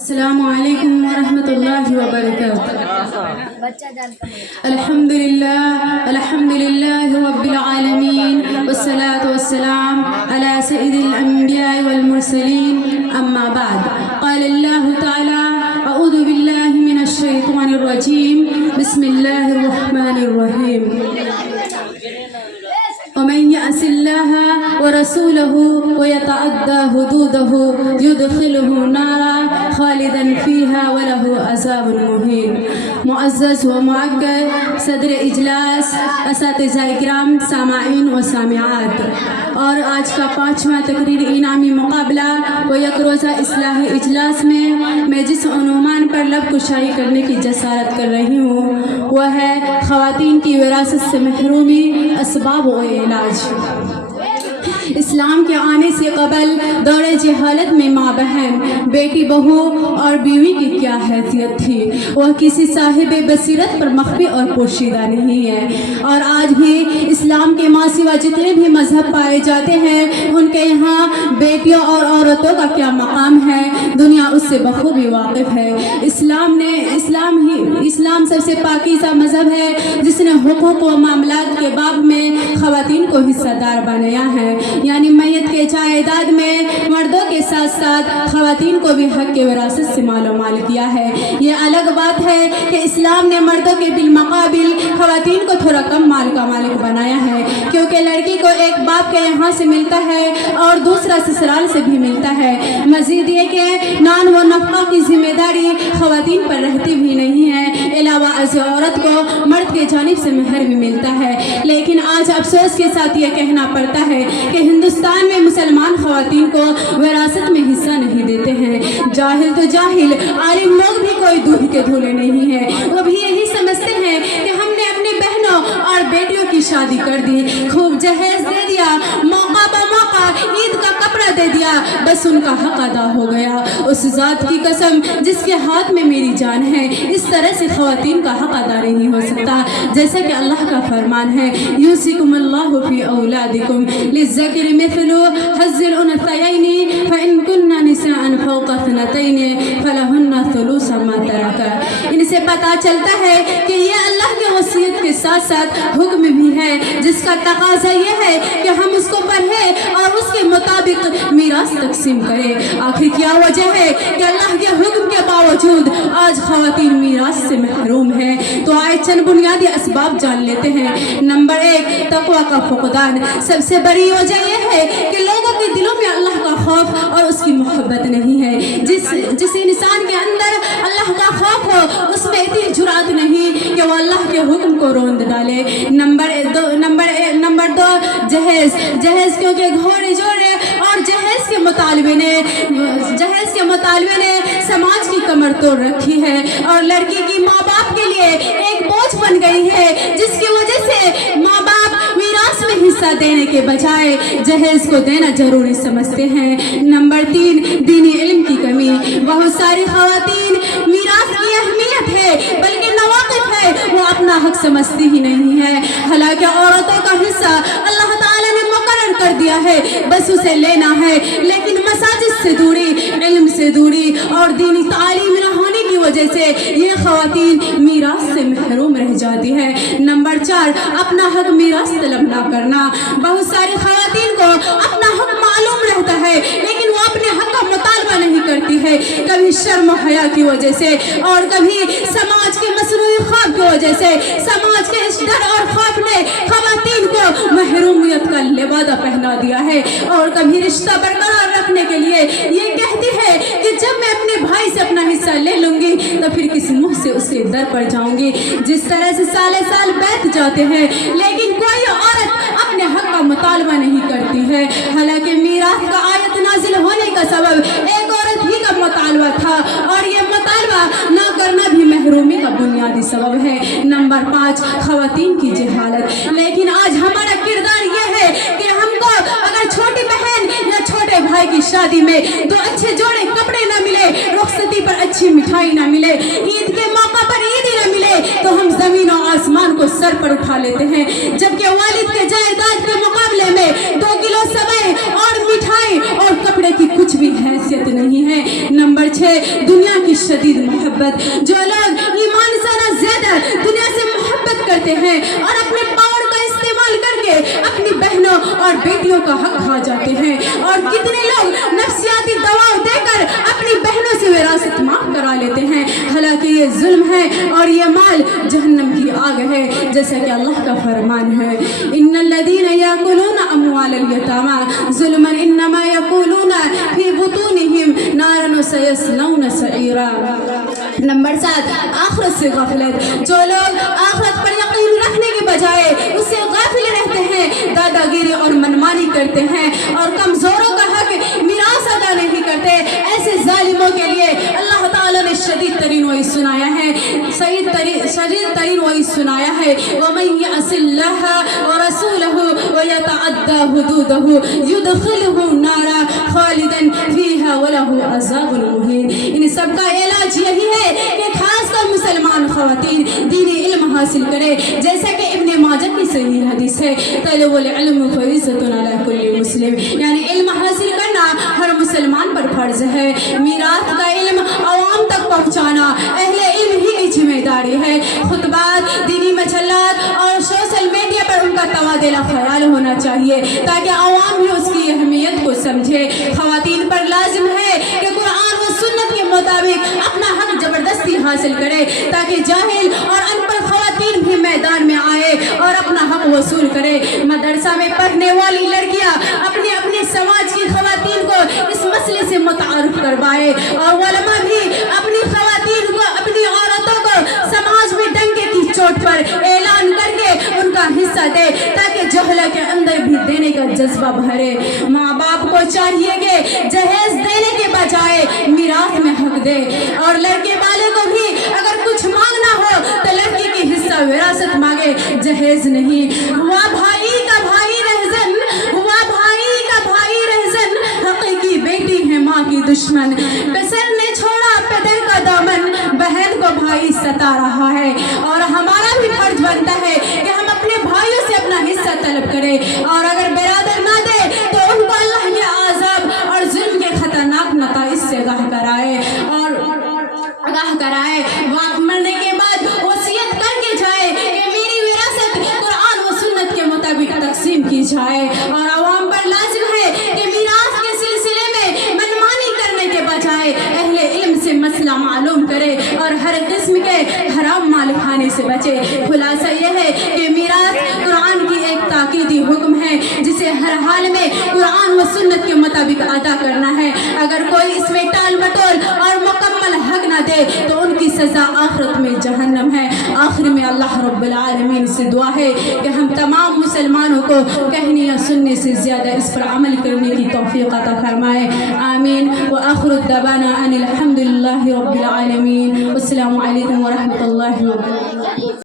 السلام علیکم ورحمۃ اللہ وبرکاتہ۔ الحمد للہ رب العالمین والصلاة والسلام علی سید الانبیاء والمرسلین، اما بعد، قال اللہ تعالی اعوذ باللہ من الشیطان الرجیم، بسم اللہ الرحمن الرحیم۔ ومن يعص الله ورسوله ويتعدى حدوده يدخله نارا خالدا فيها وله عذاب مهين۔ معزز و معزز صدر اجلاس، اساتذہ اکرام، سامعین و سامعات، اور آج کا 5واں تقریر انعامی مقابلہ و یک روزہ اصلاح اجلاس میں جس عنوان پر لب کشائی کرنے کی جسارت کر رہی ہوں وہ ہے خواتین کی وراثت سے محرومی، اسباب و علاج۔ اسلام کے آنے سے قبل دور جہالت میں ماں بہن، بیٹی بہو اور بیوی کی کیا حیثیت تھی وہ کسی صاحب بصیرت پر مخفی اور پوشیدہ نہیں ہے، اور آج بھی اسلام کے ماں سوا جتنے بھی مذہب پائے جاتے ہیں ان کے یہاں بیٹیوں اور عورتوں کا کیا مقام ہے دنیا اس سے بخوبی واقف ہے۔ اسلام سب سے پاکیزہ مذہب ہے جس نے حقوق و معاملات کے باب میں خواتین کو حصہ دار بنایا ہے، یعنی میت کے جائیداد میں مردوں کے ساتھ ساتھ خواتین کو بھی حق کے وراثت سے مال و مال کیا ہے۔ یہ الگ بات ہے کہ اسلام نے مردوں کے بالمقابل خواتین کو تھوڑا کم مال کا مالک بنایا ہے، کیونکہ لڑکی کو ایک باپ کے یہاں سے ملتا ہے اور دوسرا سسرال سے بھی ملتا ہے۔ مزید یہ کہ نان و نفقہ کی ذمہ داری خواتین پر رہتی بھی نہیں ہے، علاوہ از عورت کو مرد کے جانب سے مہر بھی ملتا ہے۔ لیکن آج افسوس کے ساتھ یہ کہنا پڑتا ہے کہ ہندوستان میں مسلمان خواتین کو وراثت میں حصہ نہیں دیتے ہیں۔ جاہل تو جاہل، عالم لوگ بھی کوئی دودھ کے دھولے نہیں ہیں، وہ بھی یہی سمجھتے ہیں کہ ہم نے اپنی بہنوں اور بیٹیوں کی شادی کر دی، خوب جہیز دے دیا، موقع بموقع عید کا کپڑا دے دیا، بس ان کا حق ادا ہو گیا۔ اس ذات کی قسم جس کے ہاتھ میں میری جان ہے، اس طرح سے خواتین کا حق ادا نہیں ہو سکتا، جیسا کہ اللہ کا فرمان ہے، یوصیکم اللہ فی اولادکم للذکر مثل حظ الانثیین فإن کن نساء فوق اثنتین فلہن ثلث ما ترک۔ ان سے پتہ چلتا ہے کہ یہ اللہ کے وصیت کے ساتھ ساتھ حکم بھی ہے، جس کا تقاضا یہ ہے کہ ہم اس کو پڑھیں اور اس کے مطابق میراث تقسیم کریں۔ آخر کیا وجہ ہے کہ اللہ کے حکم کے باوجود آج خواتین میراث سے محروم ہیں؟ تو آئے چند بنیادی اسباب جان لیتے ہیں۔ نمبر 1، تقویٰ کا فقدان۔ سب سے بڑی وجہ یہ ہے کہ لوگوں کے دلوں میں اللہ کا خوف اور اس کی محبت نہیں ہے۔ جس انسان کے اندر اللہ کا خوف ہو اس میں اتنی جرأت نہیں کہ وہ اللہ کے حکم کو روند ڈالے۔ نمبر 2، جہیز، کیونکہ گھوڑے جوڑے اور جہیز کے مطالبے نے سماج کی کمر توڑ رکھی ہے اور لڑکی کی ماں باپ کے لیے ایک بوجھ بن گئی ہے، جس کی وجہ سے ماں باپ میراث میں حصہ دینے کے بجائے جہیز کو دینا ضروری سمجھتے ہیں۔ نمبر 3، دینی علم کی کمی۔ بہت ساری خواتین میراث کی اہمیت ہے بلکہ نواقف ہے وہ اپنا حق سمجھتی ہی نہیں ہے، حالانکہ عورتوں کا حصہ اللہ تعالی نے مقرر کر دیا ہے، بس اسے لینا ہے، لیکن مساجد سے دوری، علم سے دوری اور دینی تعلیم نہ ہونے کی وجہ سے یہ خواتین میراث سے محروم رہ جاتی ہے۔ نمبر 4، اپنا حق میراث طلب نہ کرنا۔ بہت ساری خواتین کو اپنا حق معلوم رہتا ہے لیکن وہ اپنے حق کا مطالبہ نہیں کرتی ہے، کبھی شرم و حیا کی وجہ سے اور کبھی سماج کے مصنوعی خواب کی وجہ سے۔ سماج کے اس ڈر اور خوف نے خواتین کو محرومیت کا لبادہ پہنا دیا ہے، اور کبھی رشتہ برقرار رکھنے کے لیے یہ کہتی ہے کہ جب میں اپنے بھائی سے اپنا حصہ لے لوں گی تو پھر کس منہ سے اس کے در پر جاؤں گی۔ جس طرح سے سال بیت جاتے ہیں لیکن کوئی عورت اپنے حق کا مطالبہ نہیں کرتی ہے، حالانکہ میراث کا آیت نازل ہونے کا سبب ایک عورت ہی کا مطالبہ تھا، اور یہ مطالبہ نہ کرنا بھی محرومی کا بنیادی سبب ہے۔ نمبر 5، خواتین کی جہالت۔ لیکن آج ہمارا کردار یہ ہے کہ ہم کو اگر چھوٹی بہن یا چھوٹے بھائی کی شادی میں 2 اچھے جوڑے کپڑے نہ ملے، رخصتی پر اچھی مٹھائی نہ ملے، عید کے موقع پر عیدی نہ ملے، تو ہم زمین و آسمان کو سر پر اٹھا لیتے ہیں، جبکہ والد کے جائیداد کے مقابلے میں 2 کلو سوئے اور مٹھائی اور کپڑے کی کچھ بھی حیثیت نہیں ہے۔ نمبر پیچھے دنیا کی شدید محبت. جو لوگ ایمان سے نہ زیادہ دنیا سے محبت کرتے ہیں اور اپنے پاور کا استعمال کر کے اپنی بہنوں اور بیٹیوں کا حق کھا جاتے ہیں, اور کتنے لوگ نفسیاتی دوا دے کر اپنی بہنوں سے وراثت معاف کرا لیتے ہیں. حالانکہ یہ ظلم ہے اور یہ مال جہنم کی آگ ہے, جیسا کہ اللہ کا فرمان ہے, ان الذین یاکلون اموال الیتامی ظلما انما یقولون فی بطونہم نارا وسیصلون سعیرا. نمبر 7, آخرت سے غفلت. جو لوگ آخرت پر یقین رکھنے کے بجائے اس سے غافل رہتے ہیں, دادا گیری اور منمانی کرتے ہیں اور کمزوروں کا حق میراث ادا نہیں کرتے, ایسے ظالموں کے لیے اللہ تعالیٰ نے شدید ترین وعید سنایا ہے, شدید ترین وعید سنایا ہے, وَمَن يَعْصِ اللَّهَ وَرَسُولَهُ وَيَتَعَدَّى حُدُودَهُ يُدْخِلْهُ نَارًا خَالِدًا فِيهَا وَلَهُ عَذَابٌ مُهِينٌ. ان سب کا علاج یہی ہے کہ خاص کر مسلمان خواتین دینی علم حاصل کرے, جیسا کہ ابن ماجہ کی صحیح حدیث ہے, طلب العلم فریضۃ علی کل مسلم, یعنی علم حاصل کرنا ہر مسلمان پر فرض ہے. میراث کا علم عوام تک پہنچانا اہل علم ہی کی ذمہ داری ہے. خطبات, دینی مجلات اور سوشل میڈیا پر ان کا تبادلہ خیال ہونا چاہیے تاکہ عوام بھی اس کی اہمیت کو سمجھے. خواتین پر لازم ہے کہ قرآن و سنت کے مطابق اپنا حق زبردستی حاصل کرے تاکہ جاہل اور ان پڑھ خواتین بھی میدان میں آئے اور اپنا حق وصول کرے. مدرسہ میں پڑھنے والی لڑکیاں اپنے اپنے سماج کی خواتین کو اس مسئلے سے متعارف کروائے, اور علماء بھی اپنی خواتین کو, اپنی عورتوں کو سماج میں ڈنکے کی چوٹ پر اعلان کر کے ان کا حصہ دے تاکہ جہلہ کے اندر بھی دینے کا جذبہ بھرے. ماں باپ کو چاہیے کہ جہیز دینے کے بجائے میراث میں حق دے, اور لڑکے والے کو بھی اگر کچھ مانگنا ہو تو لڑکی کی حصہ وراثت مانگے, جہیز نہیں. ہوا بھائی کا بھائی رہزن, ہوا بھائی کا بھائی رہزن, حقیقی بیٹی ہے ماں کی دشمن. پسر نے چھوڑا پدر کا دامن, بہن کو بھائی ستا رہا ہے, اور ہمارا بھی فرض بنتا ہے کہ ہم اپنے بھائیوں سے اپنا حصہ طلب کریں, اور اگر برادر نہ دے تو ان کو اللہ کے عذاب اور ظلم کے خطرناک نتائج سے آگاہ کرائے, اور آگاہ کرائے. وقت مرنے کے بعد وصیت کر کے جائے کہ میری وراثت قرآن و سنت کے مطابق تقسیم کی جائے, اور عوام پر لازم ہے کہ میراث کے سلسلے میں منمانی کرنے کے بجائے اہل علم سے مسئلہ معلوم کرے اور ہر قسم کے حرام مال کھانے سے بچے. خلاصہ یہ ہے کہ میراث قرآن کی ایک تاکیدی حکم ہے جسے ہر حال میں قرآن و سنت کے مطابق ادا کرنا ہے. اگر کوئی اس میں ٹال مٹول اور مکمل حق نہ دے تو ان کی سزا آخرت میں جہنم ہے. آخر میں اللہ رب العالمین سے دعا ہے کہ ہم تمام مسلمانوں کو کہنے یا سننے سے زیادہ اس پر عمل کرنے کی توفیق عطا فرمائے. آمین. وآخر الدعوانا ان الحمد للہ رب العالمین. السلام علیکم ورحمۃ اللہ وبرکاتہ.